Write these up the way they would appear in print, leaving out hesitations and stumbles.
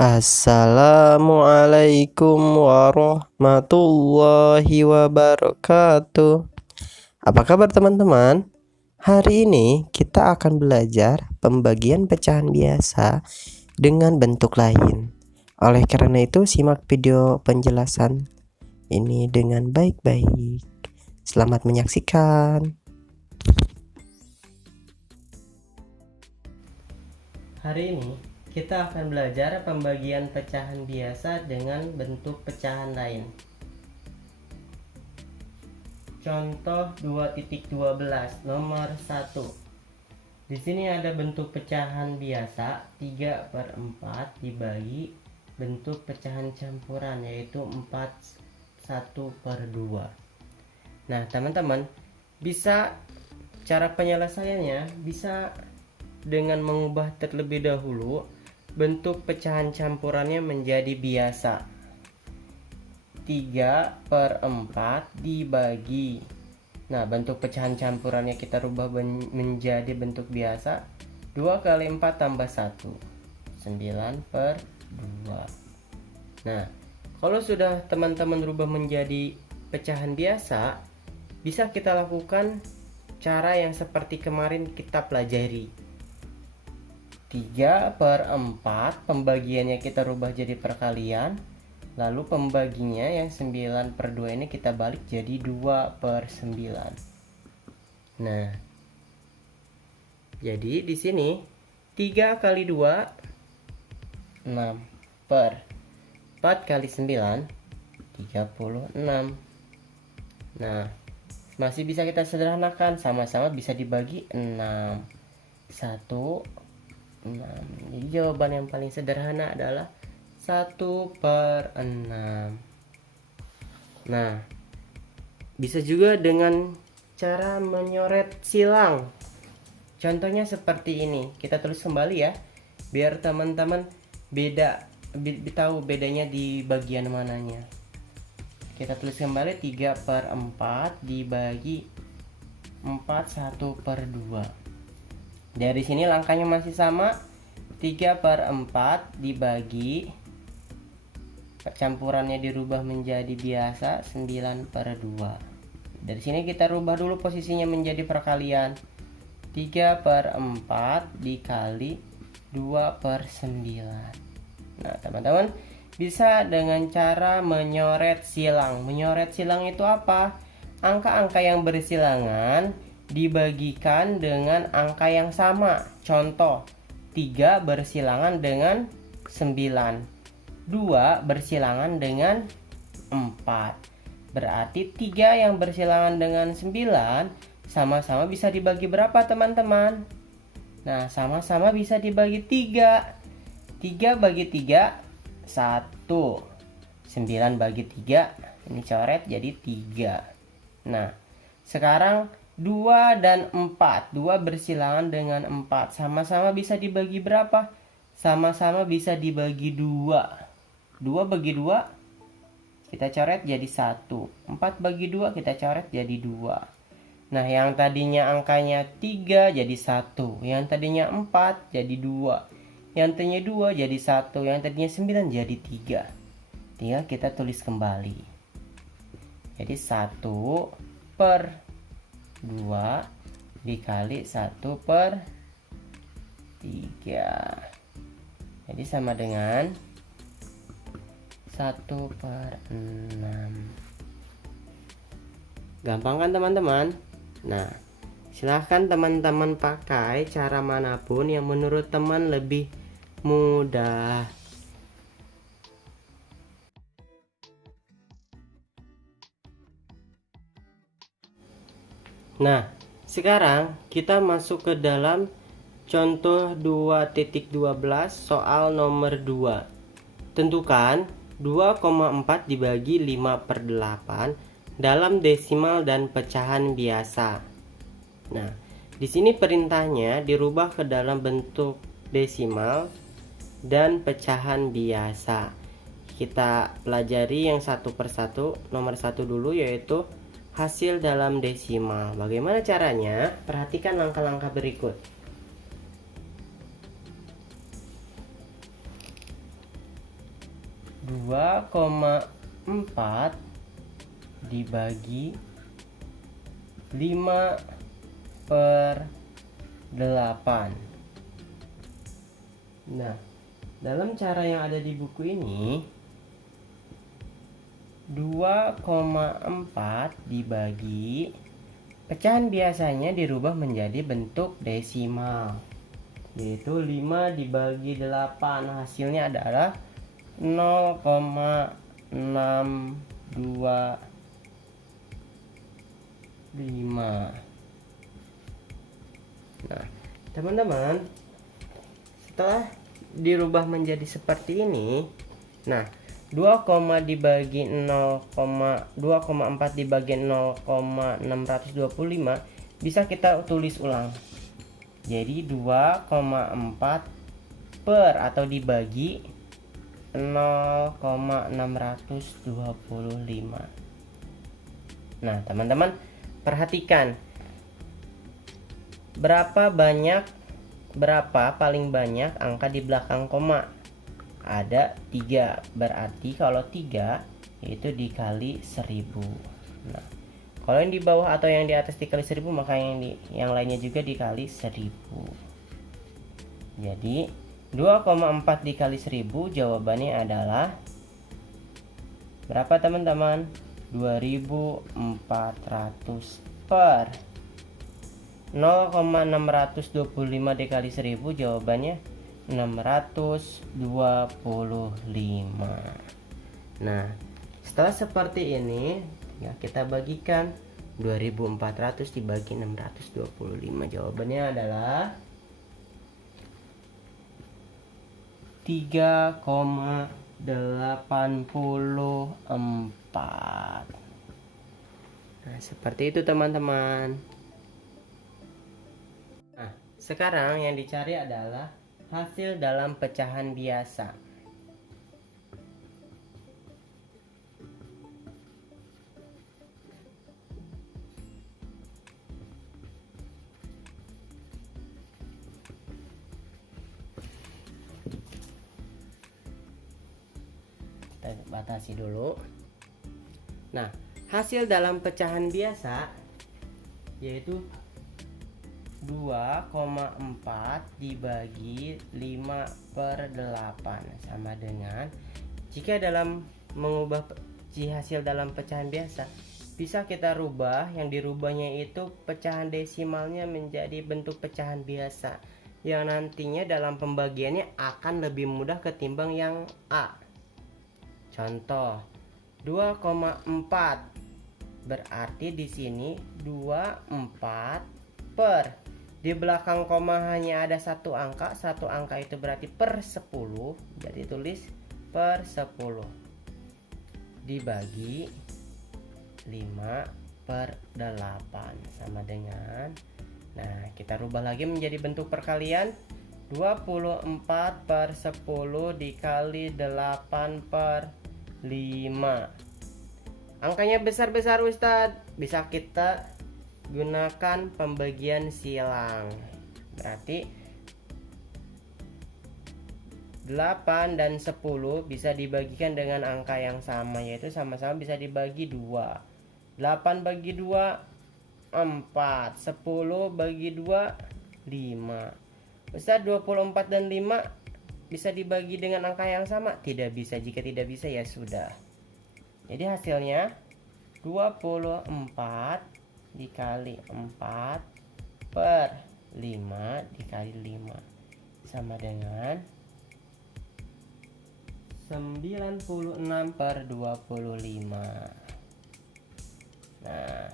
Assalamualaikum warahmatullahi wabarakatuh. Apa kabar teman-teman? Hari ini kita akan belajar pembagian pecahan biasa dengan bentuk lain. Oleh karena itu simak video penjelasan ini dengan baik-baik. Selamat menyaksikan. Hari ini kita akan belajar pembagian pecahan biasa dengan bentuk pecahan lain. Contoh 2.12 nomor 1. Di sini ada bentuk pecahan biasa 3/4 dibagi bentuk pecahan campuran yaitu 1/2. Nah, teman-teman, bisa cara penyelesaiannya bisa dengan mengubah terlebih dahulu bentuk pecahan campurannya menjadi biasa. 3/4 dibagi. Nah, bentuk pecahan campurannya kita rubah menjadi bentuk biasa. 2 kali 4 tambah 1 9/2. Nah, kalau sudah teman-teman rubah menjadi pecahan biasa, bisa kita lakukan cara yang seperti kemarin kita pelajari. 3/4 pembagiannya kita rubah jadi perkalian, lalu pembaginya yang 9/2 ini kita balik jadi 2/9. Nah, jadi di sini 3 kali 2 6 per 4 kali 9 36. Nah, masih bisa kita sederhanakan, sama-sama bisa dibagi 6. 1 6. Jadi jawaban yang paling sederhana adalah 1/6. Nah, bisa juga dengan cara menyoret silang. Contohnya seperti ini. Kita tulis kembali ya, biar teman-teman tahu bedanya di bagian mananya. Kita tulis kembali 3/4 dibagi 4 1/2. Dari sini langkahnya masih sama. 3/4 dibagi, campurannya dirubah menjadi biasa 9/2. Dari sini kita rubah dulu posisinya menjadi perkalian. 3/4 dikali 2/9. Nah, teman-teman bisa dengan cara menyoret silang. Menyoret silang itu apa? Angka-angka yang bersilangan dibagikan dengan angka yang sama. Contoh, 3 bersilangan dengan 9, 2 bersilangan dengan 4. Berarti 3 yang bersilangan dengan 9 sama-sama bisa dibagi berapa, teman-teman? Nah, sama-sama bisa dibagi 3. 3 bagi 3 1. 9 bagi 3 ini coret jadi 3. Nah, sekarang 2 dan 4. 2 bersilangan dengan 4. Sama-sama bisa dibagi berapa? Sama-sama bisa dibagi 2. 2 bagi 2 kita coret jadi 1. 4 bagi 2 kita coret jadi 2. Nah, yang tadinya angkanya 3 jadi 1. Yang tadinya 4 jadi 2. Yang tadinya 2 jadi 1. Yang tadinya 9 jadi 3. Tinggal kita tulis kembali. Jadi 1/2 dikali 1/3. Jadi sama dengan 1/6. Gampang kan, teman-teman? Nah, silahkan teman-teman pakai cara manapun yang menurut teman lebih mudah. Nah, sekarang kita masuk ke dalam contoh 2.12 soal nomor 2. Tentukan 2,4 dibagi 5/8 dalam desimal dan pecahan biasa. Nah, di sini perintahnya dirubah ke dalam bentuk desimal dan pecahan biasa. Kita pelajari yang satu persatu. Nomor 1 dulu, yaitu hasil dalam desimal. Bagaimana caranya? Perhatikan langkah-langkah berikut. 2,4 dibagi 5 per 8. Nah, dalam cara yang ada di buku ini, 2,4 dibagi, pecahan biasanya dirubah menjadi bentuk desimal, yaitu 5 dibagi 8. Hasilnya adalah 0,625. Nah, teman-teman, setelah dirubah menjadi seperti ini, nah 2,4 dibagi 0,625 bisa kita tulis ulang. Jadi 2,4 per atau dibagi 0,625. Nah, teman-teman perhatikan berapa paling banyak angka di belakang koma. Ada 3, berarti kalau 3 itu dikali 1000. Nah, kalau yang di bawah atau yang di atas dikali 1000, maka yang lainnya juga dikali 1000. Jadi 2,4 dikali 1000 jawabannya adalah berapa teman-teman? 2400 per 0,625 dikali 1000 jawabannya 625. Nah, setelah seperti ini ya kita bagikan 2400 dibagi 625, jawabannya adalah 3,84. Nah, seperti itu teman-teman. Nah, sekarang yang dicari adalah hasil dalam pecahan biasa. Kita batasi dulu. Nah, hasil dalam pecahan biasa yaitu 2,4 dibagi 5 per 8 sama dengan, jika dalam mengubah hasil dalam pecahan biasa, bisa kita rubah, yang dirubahnya itu pecahan desimalnya menjadi bentuk pecahan biasa, yang nantinya dalam pembagiannya akan lebih mudah ketimbang yang A. Contoh 2,4 berarti di sini 24 per, di belakang koma hanya ada satu angka itu berarti per 10, jadi tulis per 10 dibagi 5 per 8 sama dengan, nah kita rubah lagi menjadi bentuk perkalian, 24 per 10 dikali 8 per 5. Angkanya besar-besar Ustadz, bisa kita gunakan pembagian silang. Berarti 8 dan 10 bisa dibagikan dengan angka yang sama, yaitu sama-sama bisa dibagi 2. 8 bagi 2 4, 10 bagi 2 5. Ustadz, 24 dan 5 bisa dibagi dengan angka yang sama? Tidak bisa. Jika tidak bisa ya sudah. Jadi hasilnya 24 dikali 4 per 5 dikali 5 sama dengan 96 per 25. Nah,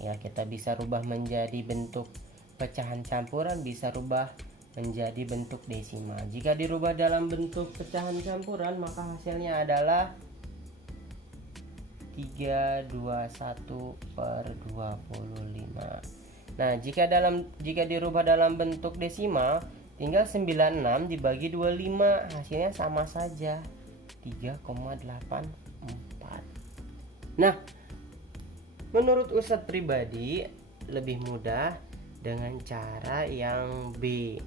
ya kita bisa rubah menjadi bentuk pecahan campuran, bisa rubah menjadi bentuk desimal. Jika dirubah dalam bentuk pecahan campuran, maka hasilnya adalah 321 per 25. Nah, jika dirubah dalam bentuk desimal, tinggal 96 dibagi 25, hasilnya sama saja, 3,84. Nah, menurut Ustadz pribadi lebih mudah dengan cara yang B.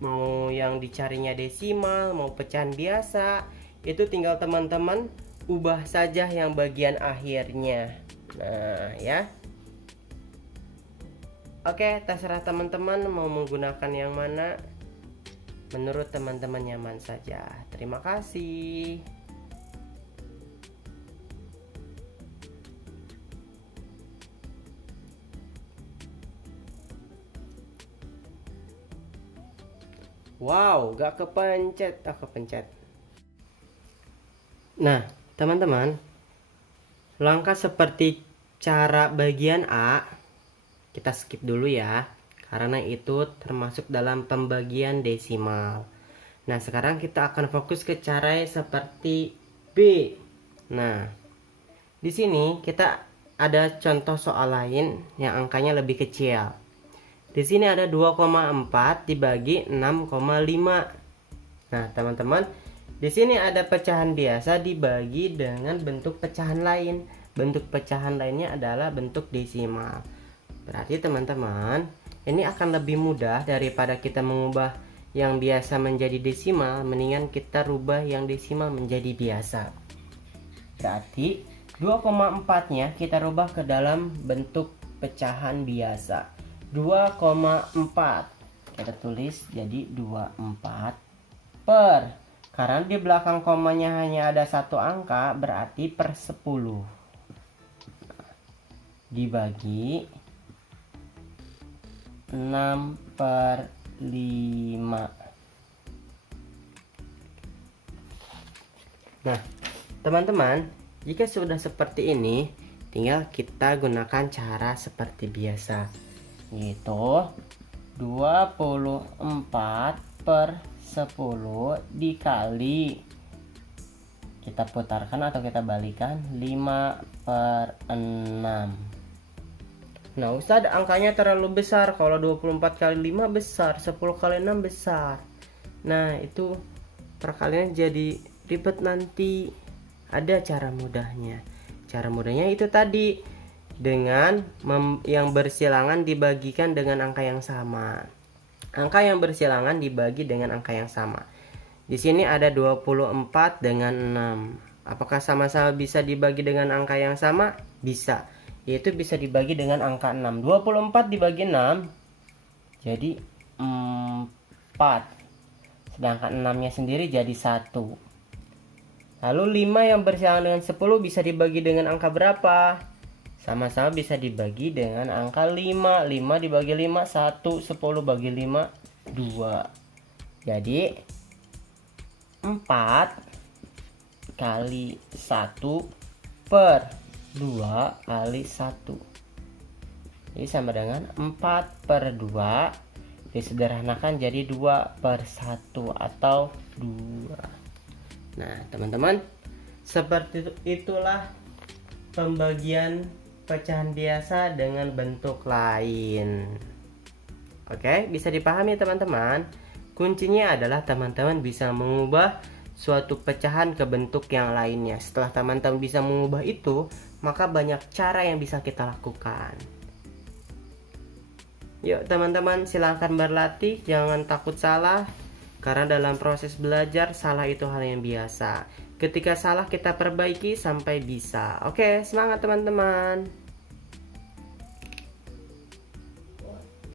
Mau yang dicarinya desimal, mau pecahan biasa, Itu tinggal teman-teman ubah saja yang bagian akhirnya. Nah, ya. Oke, terserah teman-teman mau menggunakan yang mana. Menurut teman-teman nyaman saja. Terima kasih. Wow, gak kepencet. Kepencet. Nah, teman-teman, langkah seperti cara bagian A kita skip dulu ya, karena itu termasuk dalam pembagian desimal. Nah, sekarang kita akan fokus ke cara seperti B. Nah, di sini kita ada contoh soal lain yang angkanya lebih kecil. Di sini ada 2,4 dibagi 6,5. Nah, teman-teman, di sini ada pecahan biasa dibagi dengan bentuk pecahan lain. Bentuk pecahan lainnya adalah bentuk desimal. Berarti teman-teman, ini akan lebih mudah daripada kita mengubah yang biasa menjadi desimal. Mendingan kita rubah yang desimal menjadi biasa. Berarti 2,4 nya kita rubah ke dalam bentuk pecahan biasa. 2,4 kita tulis jadi 24 per, karena di belakang komanya hanya ada satu angka, berarti per 10 dibagi 6 per 5. Nah, teman-teman, jika sudah seperti ini, tinggal kita gunakan cara seperti biasa, yaitu 24 per 10 dikali, kita putarkan atau kita balikan, 5 per 6. Nah, Ustadz, angkanya terlalu besar. Kalau 24 kali 5 besar, 10 kali 6 besar. Nah, itu perkalian jadi ribet nanti. Ada cara mudahnya. Cara mudahnya itu tadi, dengan yang bersilangan dibagikan dengan angka yang sama. Angka yang bersilangan dibagi dengan angka yang sama. Di sini ada 24 dengan 6. Apakah sama-sama bisa dibagi dengan angka yang sama? Bisa. Yaitu bisa dibagi dengan angka 6. 24 dibagi 6 jadi 4. Sedangkan 6-nya sendiri jadi 1. Lalu 5 yang bersilangan dengan 10 bisa dibagi dengan angka berapa? Sama-sama bisa dibagi dengan angka 5. 5 dibagi 5 1, 10 bagi 5 2. Jadi 4 kali 1 per 2 kali 1. Jadi sama dengan 4 per 2. Disederhanakan jadi 2 per 1 atau 2. Nah, teman-teman, seperti itulah pembagian pecahan biasa dengan bentuk lain. Oke, bisa dipahami teman-teman? Kuncinya adalah teman-teman bisa mengubah suatu pecahan ke bentuk yang lainnya. Setelah teman-teman bisa mengubah itu, maka banyak cara yang bisa kita lakukan. Yuk teman-teman, silahkan berlatih, jangan takut salah. Karena dalam proses belajar, salah itu hal yang biasa. Ketika salah kita perbaiki sampai bisa. Oke, semangat teman-teman.